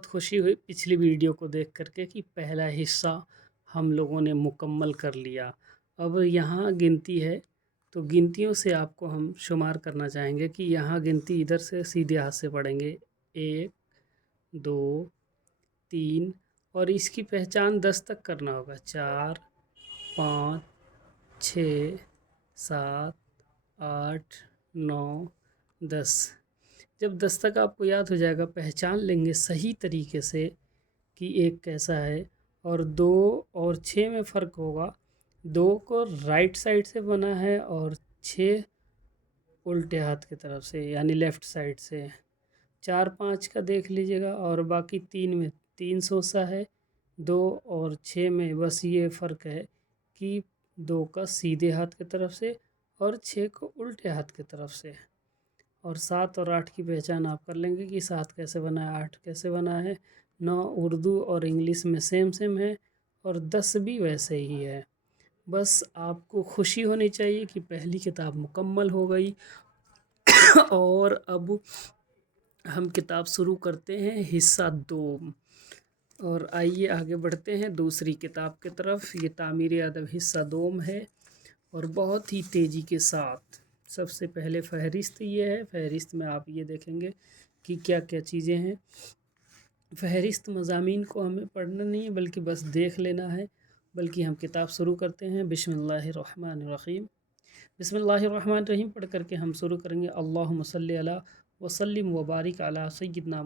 बहुत खुशी हुई पिछली वीडियो को देख करके कि पहला हिस्सा हम लोगों ने मुकम्मल कर लिया। अब यहाँ गिनती है, तो गिनतियों से आपको हम शुमार करना चाहेंगे कि यहाँ गिनती इधर से सीधे हाथ से पढ़ेंगे 1 2 3 और इसकी पहचान 10 तक करना होगा। 4 5 6 7 8 9 10। जब 10 तक आपको याद हो जाएगा, पहचान लेंगे सही तरीके से कि एक कैसा है। और 2 और 6 में फ़र्क होगा। 2 को राइट साइड से बना है और 6 उल्टे हाथ की तरफ से यानी लेफ़्ट साइड से। 4 5 का देख लीजिएगा और बाकी 3 में 3 सोसा है। 2 और 6 में बस ये फ़र्क है कि 2 का सीधे हाथ की तरफ से और 6 को उल्टे हाथ की तरफ से। और 7 और 8 की पहचान आप कर लेंगे कि 7 कैसे बना है, 8 कैसे बना है। 9 उर्दू और इंग्लिश में सेम है और 10 भी वैसे ही है। बस आपको खुशी होनी चाहिए कि पहली किताब मुकम्मल हो गई। और अब हम किताब शुरू करते हैं हिस्सा 2। और आइए आगे बढ़ते हैं दूसरी किताब की तरफ। ये तामीर अदब हिस्सा 2 है और बहुत ही तेज़ी के साथ। सबसे पहले फ़हरिस्त ये है। फ़हरिस्त में आप ये देखेंगे कि क्या क्या चीज़ें हैं। फ़हरिस्त मज़ामीन को हमें पढ़ना नहीं है बल्कि बस देख लेना है। बल्कि हम किताब शुरू करते हैं। बिस्मिल्लाहिर्रहमानिर्रहीम। बिस्मिल्लाहिर्रहमानिर्रहीम पढ़ करके हम शुरू करेंगे। अल्लाहुम्मा सल्लि अला वसल्लिम व बारिक अला सय्यिदना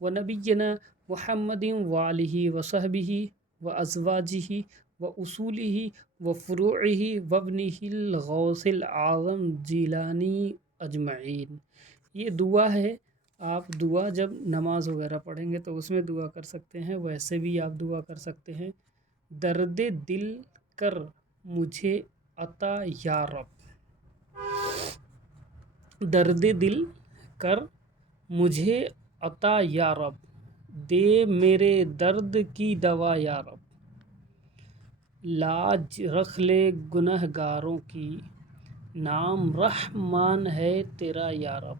व नबिय्यना मुहम्मदिन व आलिहि व सहबिहि व अज़वाजिहि व उसूलिहि व फ़ुरूइहि व इब्निहिल गौसिल आज़म जीलानी अजमईन। ये दुआ है। आप दुआ जब नमाज वगैरह पढ़ेंगे तो उसमें दुआ कर सकते हैं, वैसे भी आप दुआ कर सकते हैं। दर्द दिल कर मुझे अता या रब। दर्द दिल कर मुझे अता या रब, दे मेरे दर्द की दवा या रब। लाज रख ले गुनहगारों की, नाम रहमान है तेरा या रब।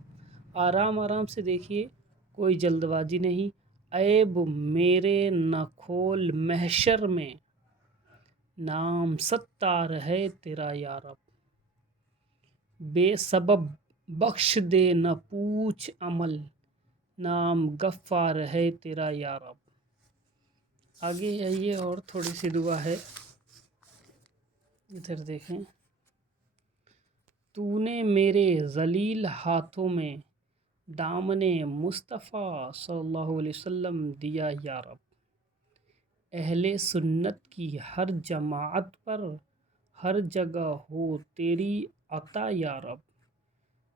आराम आराम से देखिए, कोई जल्दबाजी नहीं। ऐब मेरे न खोल महशर में, नाम सत्तार है तेरा या रब। बेसबब बख्श दे न पूछ अमल, नाम गफ्फार है तेरा या रब। आगे आइए और थोड़ी सी दुआ है, इधर देखें। तूने मेरे ज़लील हाथों में दामने मुस्तफ़ा सल्लल्लाहु अलैहि वसल्लम दिया या रब। अहले सुन्नत की हर जमाअत पर हर जगह हो तेरी अता या रब।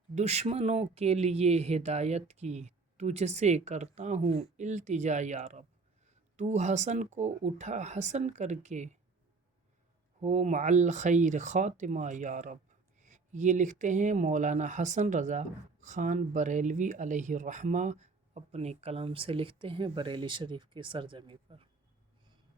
दुश्मनों के लिए हिदायत की तुझसे करता हूँ इल्तिजा या रब। तू हसन को उठा हसन करके, हो मअल खैर ख़ातिमा या रब। ये लिखते हैं मौलाना हसन रज़ा ख़ान बरेलवी अलैहि रहमा। अपने कलम से लिखते हैं बरेली शरीफ के सरजमी पर।